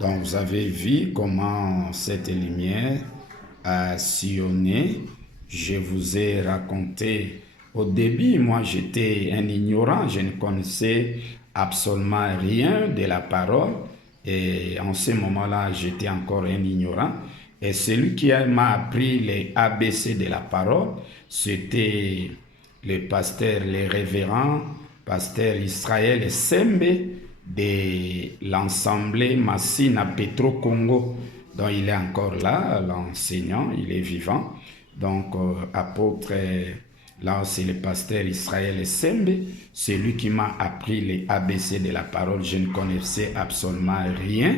Donc, vous avez vu comment cette lumière a sillonné. Je vous ai raconté au début, moi j'étais un ignorant, je ne connaissais absolument rien de la parole. Et en ce moment-là, j'étais encore un ignorant. Et celui qui m'a appris les ABC de la parole, c'était le pasteur, le révérend pasteur Israël Sembe de l'Assemblée Massina Petro Congo. Donc il est encore là, l'enseignant, il est vivant. Donc apôtre, là c'est le pasteur Israël Sembe, c'est lui qui m'a appris les ABC de la parole. Je ne connaissais absolument rien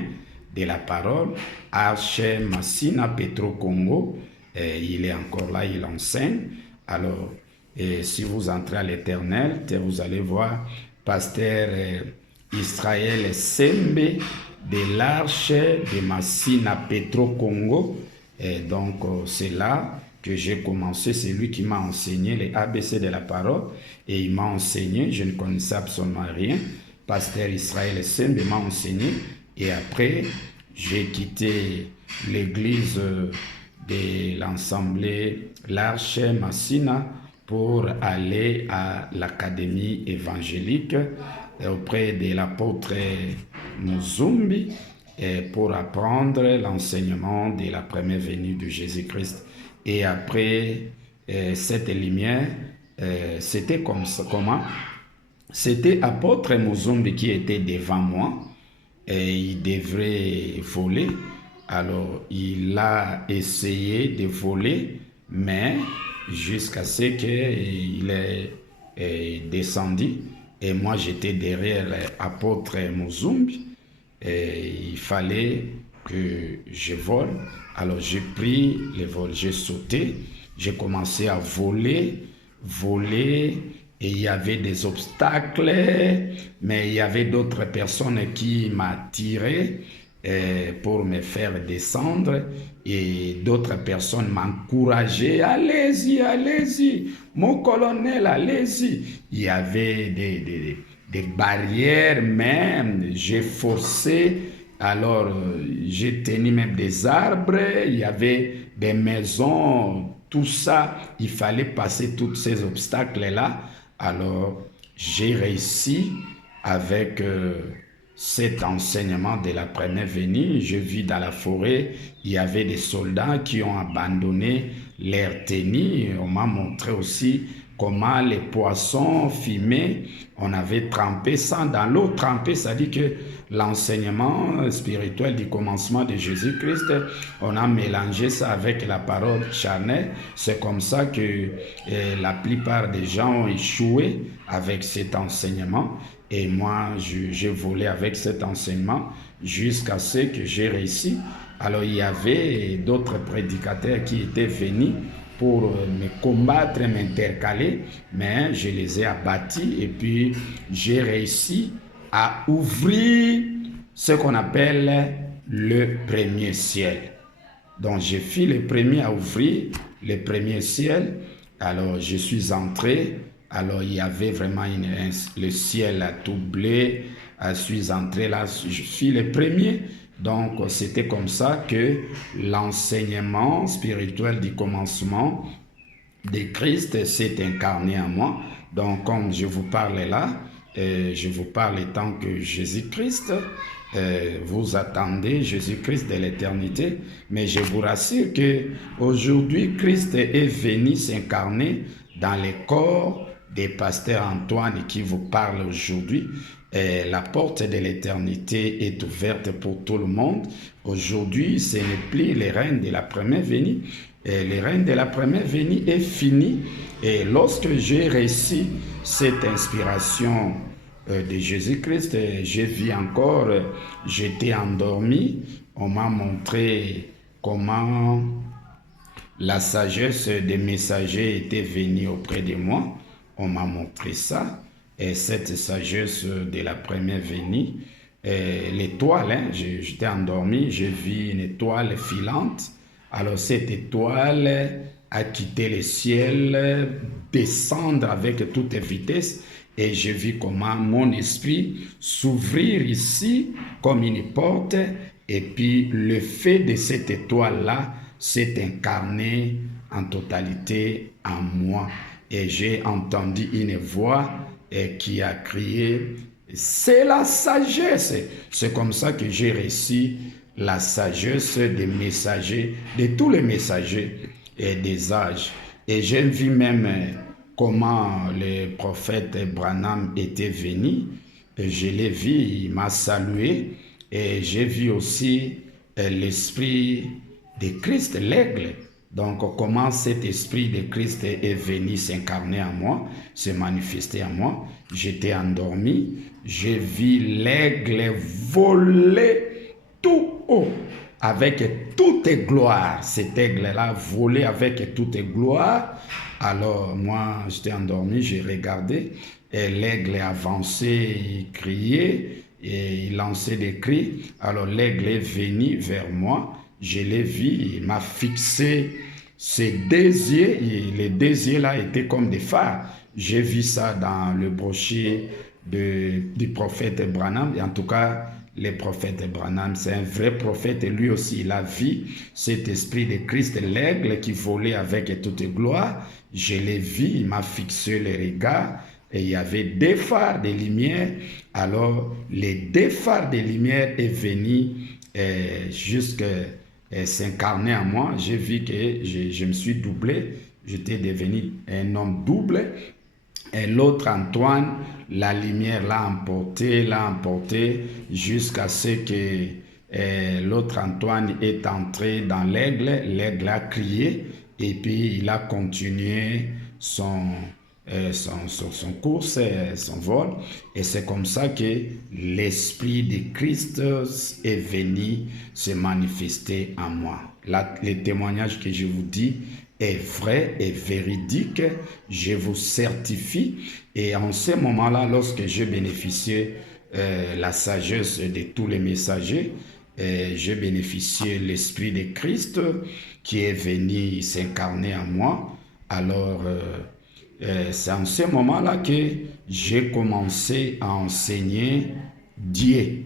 de la parole. Arche Massina Petro Congo, il est encore là, il enseigne. Alors, et si vous entrez à l'Éternel, vous allez voir pasteur Israël Sembe de l'Arche de Massina Petro Congo. Et donc, c'est là que j'ai commencé. C'est lui qui m'a enseigné les ABC de la parole. Et il m'a enseigné, je ne connaissais absolument rien. Pasteur Israël Sembe m'a enseigné. Et après, j'ai quitté l'église de l'Assemblée l'Arche Massina pour aller à l'académie évangélique auprès de l'apôtre Muzumbi pour apprendre l'enseignement de la première venue de Jésus-Christ. Et après cette lumière, c'était comme ça, comment? C'était apôtre Muzumbi qui était devant moi et il devrait voler. Alors il a essayé de voler, mais jusqu'à ce qu'il est descendu. Et moi, j'étais derrière l'apôtre Muzumbi. Et il fallait que je vole. Alors, j'ai pris le vol, j'ai sauté. J'ai commencé à voler. Et il y avait des obstacles, mais il y avait d'autres personnes qui m'attiraient pour me faire descendre et d'autres personnes m'encourageaient, allez-y, allez-y, mon colonel, allez-y. Il y avait des barrières même, j'ai forcé, alors j'ai tenu même des arbres, il y avait des maisons, tout ça, il fallait passer tous ces obstacles-là. Alors j'ai réussi avec cet enseignement de la première venue. Je vis dans la forêt, il y avait des soldats qui ont abandonné leur tenue. On m'a montré aussi comment les poissons fumés, on avait trempé ça dans l'eau. Trempé, ça dit que l'enseignement spirituel du commencement de Jésus-Christ, on a mélangé ça avec la parole charnelle. C'est comme ça que la plupart des gens ont échoué avec cet enseignement. Et moi, j'ai volé avec cet enseignement jusqu'à ce que j'ai réussi. Alors, il y avait d'autres prédicateurs qui étaient venus pour me combattre, m'intercaler, mais je les ai abattus et puis j'ai réussi à ouvrir ce qu'on appelle le premier ciel. Donc, j'ai fait le premier à ouvrir le premier ciel. Alors, je suis entré. Alors, il y avait vraiment le ciel à tout bleu. Je suis entré là, je suis le premier. Donc, c'était comme ça que l'enseignement spirituel du commencement de Christ s'est incarné en moi. Donc, comme je vous parle là, je vous parle étant que Jésus-Christ, vous attendez Jésus-Christ de l'éternité, mais je vous rassure que aujourd'hui Christ est venu s'incarner dans les corps des pasteurs Antoine qui vous parle aujourd'hui. La porte de l'éternité est ouverte pour tout le monde. Aujourd'hui, ce n'est plus les règnes de la première venue. Les règnes de la première venue est fini. Et lorsque j'ai réussi cette inspiration de Jésus-Christ, j'ai vu encore, j'étais endormi. On m'a montré comment la sagesse des messagers était venue auprès de moi. On m'a montré ça. Et cette sagesse de la première venue, l'étoile, hein, j'étais endormi, j'ai vu une étoile filante. Alors cette étoile a quitté le ciel, descendre avec toute vitesse. Et j'ai vu comment mon esprit s'ouvrir ici comme une porte Et puis le fait de cette étoile-là s'est incarné en totalité en moi. Et j'ai entendu une voix qui a crié, c'est la sagesse. C'est comme ça que j'ai reçu la sagesse des messagers, de tous les messagers et des âges. Et j'ai vu même comment le prophète Branham était venu. Et je l'ai vu, il m'a salué. Et j'ai vu aussi l'esprit de Christ, l'aigle. Donc, comment cet esprit de Christ est venu s'incarner en moi, se manifester en moi. J'étais endormi, j'ai vu l'aigle voler tout haut, avec toute gloire. Cet aigle-là volait avec toute gloire. Alors, moi, j'étais endormi, j'ai regardé, et l'aigle avançait, il criait, et il lançait des cris. Alors, l'aigle est venu vers moi. Je l'ai vu, il m'a fixé ses deux yeux, et les deux yeux là étaient comme des phares. J'ai vu ça dans le brochet du prophète Branham, et en tout cas, le prophète Branham, c'est un vrai prophète, et lui aussi, il a vu cet esprit de Christ, l'aigle qui volait avec toute gloire. Je l'ai vu, il m'a fixé le regard, et il y avait deux phares de lumière. Alors, les deux phares de lumière est venu jusqu'à s'incarner en moi. J'ai vu que je me suis doublé, j'étais devenu un homme double. Et l'autre Antoine, la lumière l'a emporté jusqu'à ce que l'autre Antoine est entré dans l'aigle. L'aigle a crié et puis il a continué son course, son vol. Et c'est comme ça que l'Esprit de Christ est venu se manifester en moi. Là, le témoignage que je vous dis est vrai et véridique, je vous certifie. Et en ce moment-là, lorsque j'ai bénéficié la sagesse de tous les messagers, j'ai bénéficié l'Esprit de Christ qui est venu s'incarner en moi. Alors, c'est en ce moment-là que j'ai commencé à enseigner Dieu.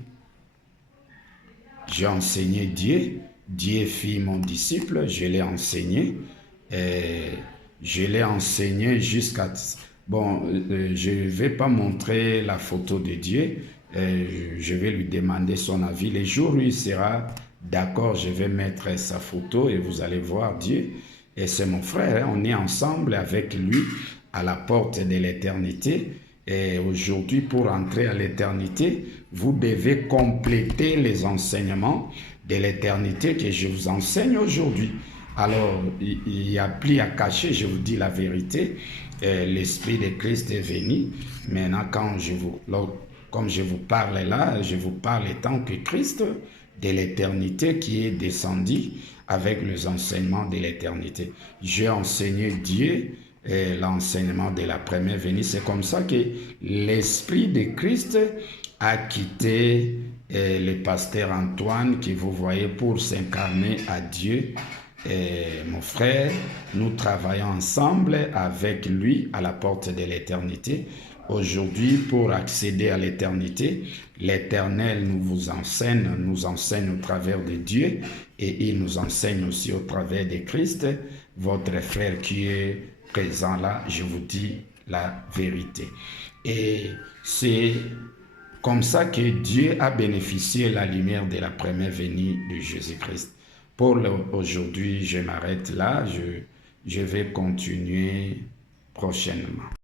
J'ai enseigné Dieu. Dieu fit mon disciple, je l'ai enseigné. Je l'ai enseigné jusqu'à... Bon, je ne vais pas montrer la photo de Dieu. Je vais lui demander son avis. Les jours où il sera d'accord, je vais mettre sa photo et vous allez voir Dieu. Et c'est mon frère, hein, on est ensemble avec lui à la porte de l'éternité. Et aujourd'hui, pour entrer à l'éternité, vous devez compléter les enseignements de l'éternité que je vous enseigne aujourd'hui. Alors, il n'y a plus à cacher, je vous dis la vérité. L'Esprit de Christ est venu. Maintenant, comme je vous parle là, je vous parle étant que Christ de l'éternité qui est descendu avec les enseignements de l'éternité. J'ai enseigné Dieu, l'enseignement de la première venue. C'est comme ça que l'Esprit de Christ a quitté le pasteur Antoine que vous voyez pour s'incarner à Dieu. Mon frère, nous travaillons ensemble avec lui à la porte de l'éternité. Aujourd'hui, pour accéder à l'éternité, l'Éternel nous enseigne au travers de Dieu et il nous enseigne aussi au travers de Christ. Votre frère qui est présent là, je vous dis la vérité. Et c'est comme ça que Dieu a bénéficié la lumière de la première venue de Jésus-Christ. Pour aujourd'hui, je m'arrête là. Je vais continuer prochainement.